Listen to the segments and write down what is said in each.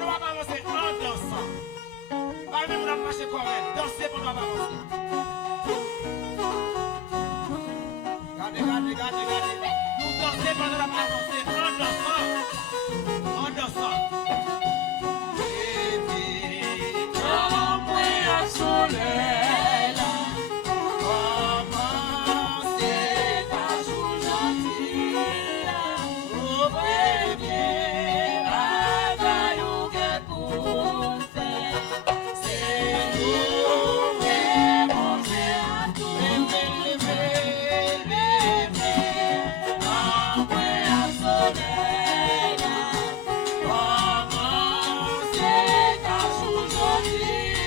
nous va avancer en dansant. Pas même on a marché correct. Danser pour nous avancer. Regardez. Nous danser pour nous avancer en dansant. En dansant. Soleil, Comment c'est ta joue gentille, au premier bagaille ou que pour faire, c'est nous et manger à tout. Envoie à soleil, comment c'est ta joue gentille.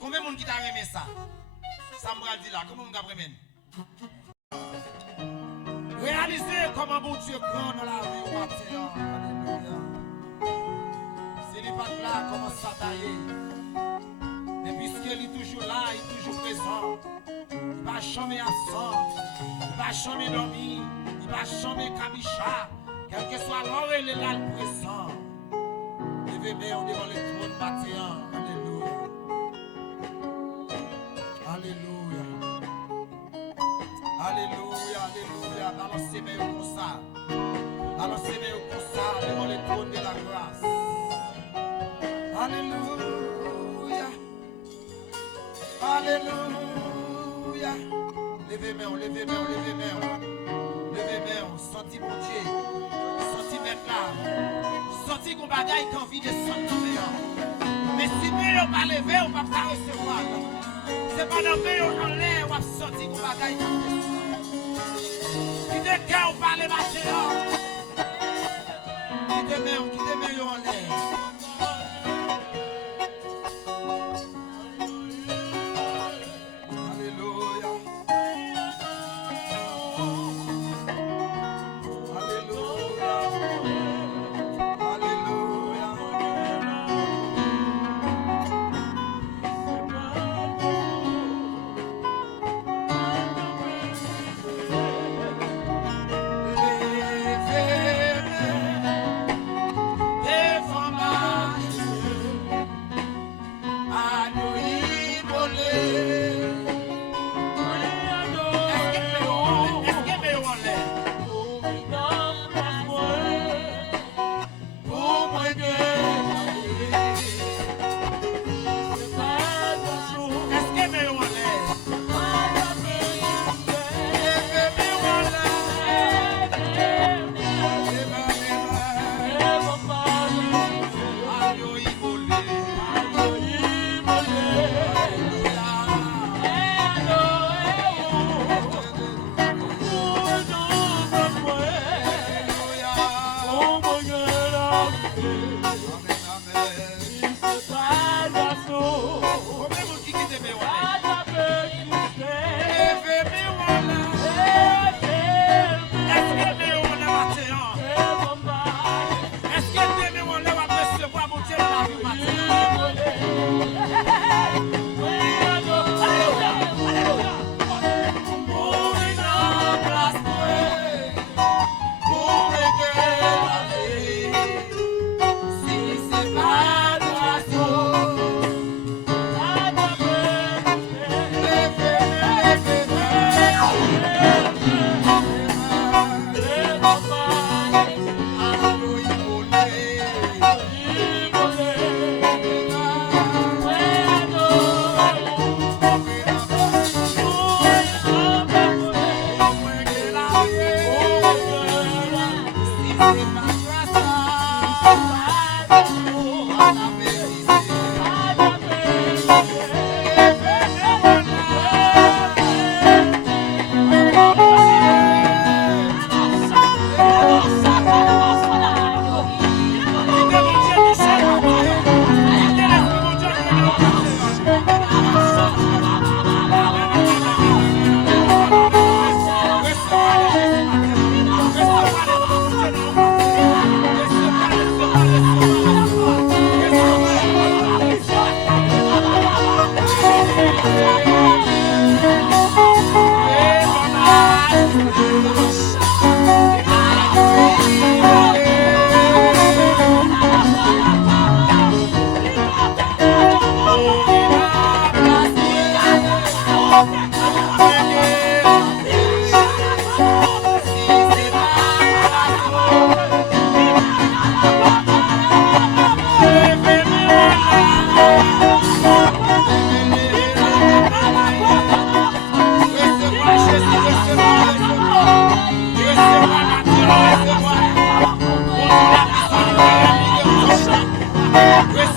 Combien de monde qui t'a aimé ça? Ça me dit là, comment on t'a aimé? Réalisez comment bon Dieu grand dans la vie au matin. Alléluia. C'est les pas là, comment ça taille. Et puisqu'il est toujours là, il est toujours présent. Il va jamais absent. Il va jamais dormir. Il va jamais cabicha. Quel que soit l'heure, il est là le présent. Levez-moi, on devant le trône matin. Alléluia. Alléluia. Alléluia, alléluia. Balancez-moi comme ça. Balancez-moi comme ça devant le trône de la grâce. Alléluia. Alléluia. Levez-moi, levez-moi, levez-moi. Levez-moi, senti mon Dieu. Senti maintenant. Senti qu'on bagaille qui a envie de sentir. Mais si nous ne pas lever, on ne va pas recevoir. C'est pas dans le en l'air, on va sortir qu'on bagaille. Qui de cœur, on parle maintenant. Qui de main en l'air.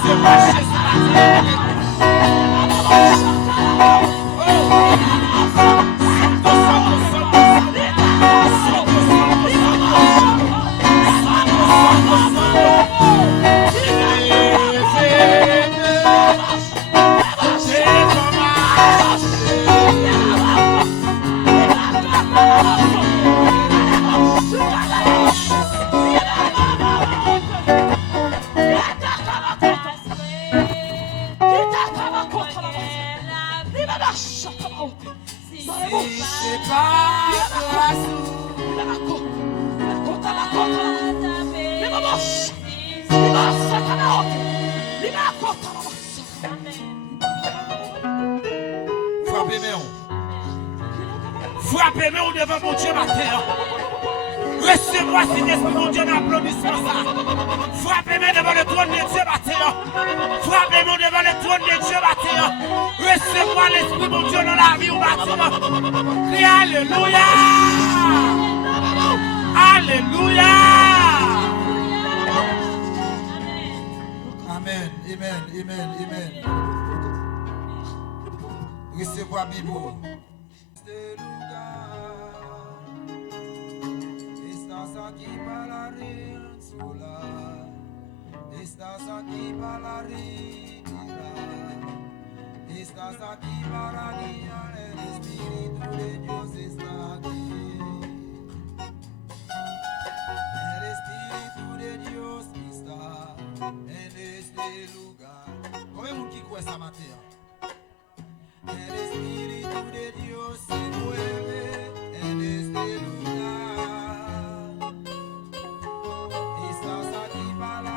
Recevoir Jésus matin. Frappez-moi devant mon Dieu matin. Recevez-moi cet esprit, mon Dieu, d'applaudissement ça. Frappez-moi devant le trône de Dieu matin. Frappez-moi devant le trône de Dieu matin. Recevez-moi l'esprit, mon Dieu, dans la vie au matin. Crie Alléluia. Alléluia. Amen, amen, amen, amen. Recevez-moi Bible. Estás aquí para respirar, estás aquí para guiar, el Espíritu de Dios está aquí. El Espíritu de Dios está en este lugar. ¿Cómo es un kiko esta materia? El Espíritu de Dios se mueve en este lugar. Estás aquí para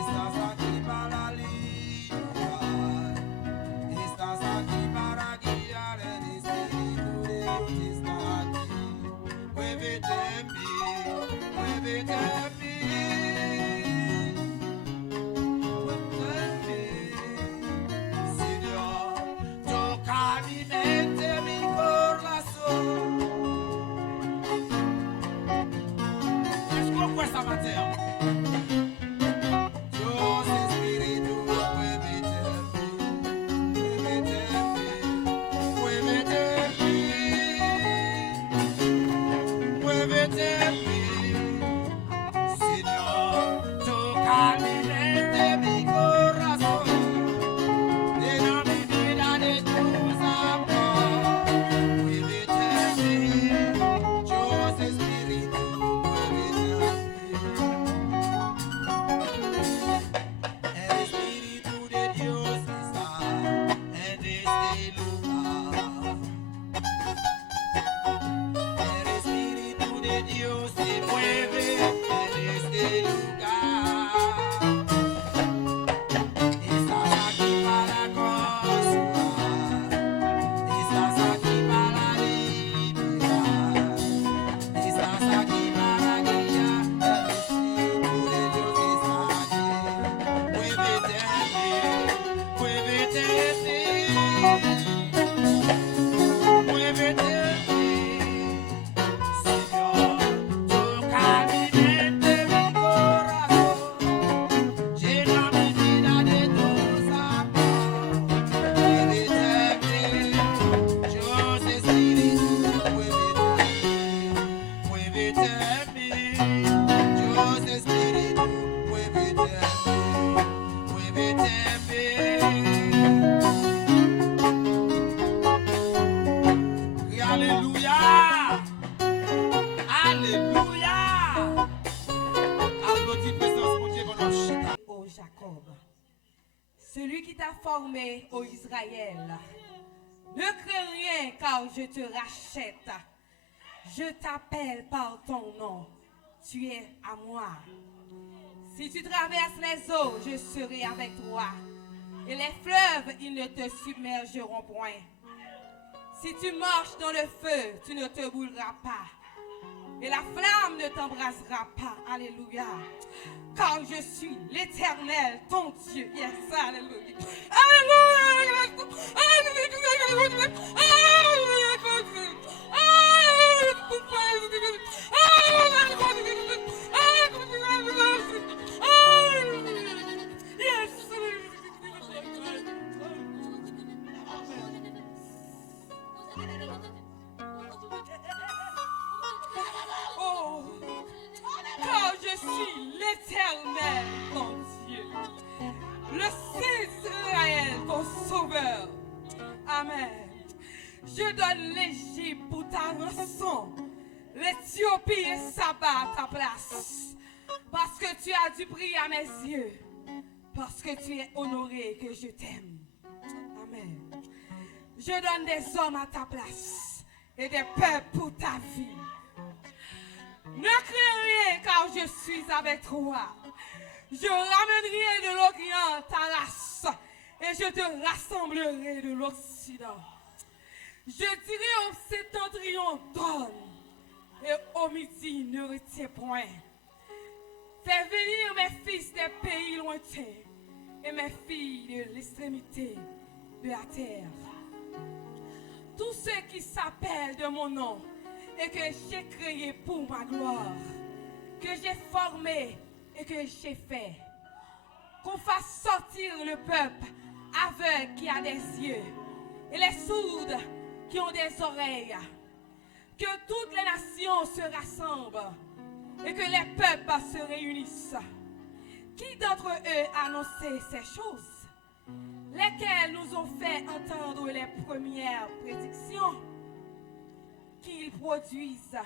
estás aquí para liberar, estás aquí para guiar, el Espíritu de Dios está aquí. Muévete en mí, muévete en mí, muévete en mí, Señor, toca mi mente, mi corazón. ¿Cómo esta materia? Dios Espíritu, muévete en mí, muévete en mí, muévete en mí, muévete en mí, Señor, toca mi mente, mi corazón, llena mi vida de tus amores, muévete en mí, Dios Espíritu. Celui qui t'a formé, ô Israël, ne crains rien car je te rachète. Je t'appelle par ton nom. Tu es à moi. Si tu traverses les eaux, je serai avec toi. Et les fleuves, ils ne te submergeront point. Si tu marches dans le feu, tu ne te brûleras pas. Et la flamme ne t'embrasera pas. Alléluia. Car je suis l'Éternel, ton Dieu. Yes, alléluia. Alléluia. suis l'Éternel, ton Dieu. Le Saint d'Israël, ton Sauveur. Amen. Je donne l'Égypte pour ta rançon, l'Éthiopie et Saba à ta place. Parce que tu as du prix à mes yeux. Parce que tu es honoré, que je t'aime. Amen. Je donne des hommes à ta place et des peuples pour ta vie. Ne crains rien car je suis avec toi. Je ramènerai de l'Orient ta race et je te rassemblerai de l'Occident. Je dirai au septentrion donne et au midi ne retiens point. Fais venir mes fils des pays lointains et mes filles de l'extrémité de la terre. Tous ceux qui s'appellent de mon nom et que j'ai créé pour ma gloire, que j'ai formé et que j'ai fait, qu'on fasse sortir le peuple aveugle qui a des yeux et les sourds qui ont des oreilles, que toutes les nations se rassemblent et que les peuples se réunissent. Qui d'entre eux a annoncé ces choses, lesquelles nous ont fait entendre les premières prédictions? Qu'ils produisent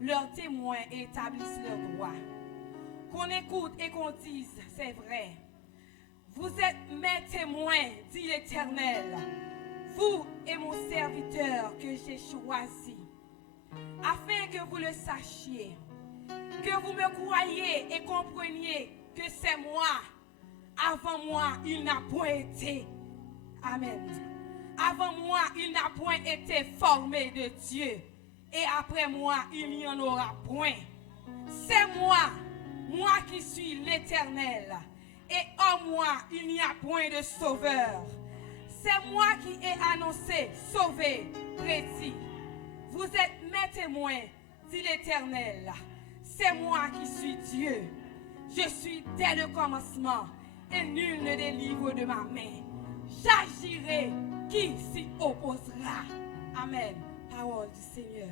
leurs témoins et établissent leurs droits. Qu'on écoute et qu'on dise, c'est vrai. Vous êtes mes témoins, dit l'Éternel, vous et mon serviteur que j'ai choisi, afin que vous le sachiez, que vous me croyiez et compreniez que c'est moi. Avant moi, il n'a point été. Amen. Avant moi, il n'a point été formé de Dieu. Et après moi, il n'y en aura point. C'est moi, moi qui suis l'Éternel. Et en moi, il n'y a point de sauveur. C'est moi qui ai annoncé, sauvé, prédit. Vous êtes mes témoins, dit l'Éternel. C'est moi qui suis Dieu. Je suis dès le commencement et nul ne délivre de ma main. J'agirai, qui s'y opposera? Amen. Parole du Seigneur.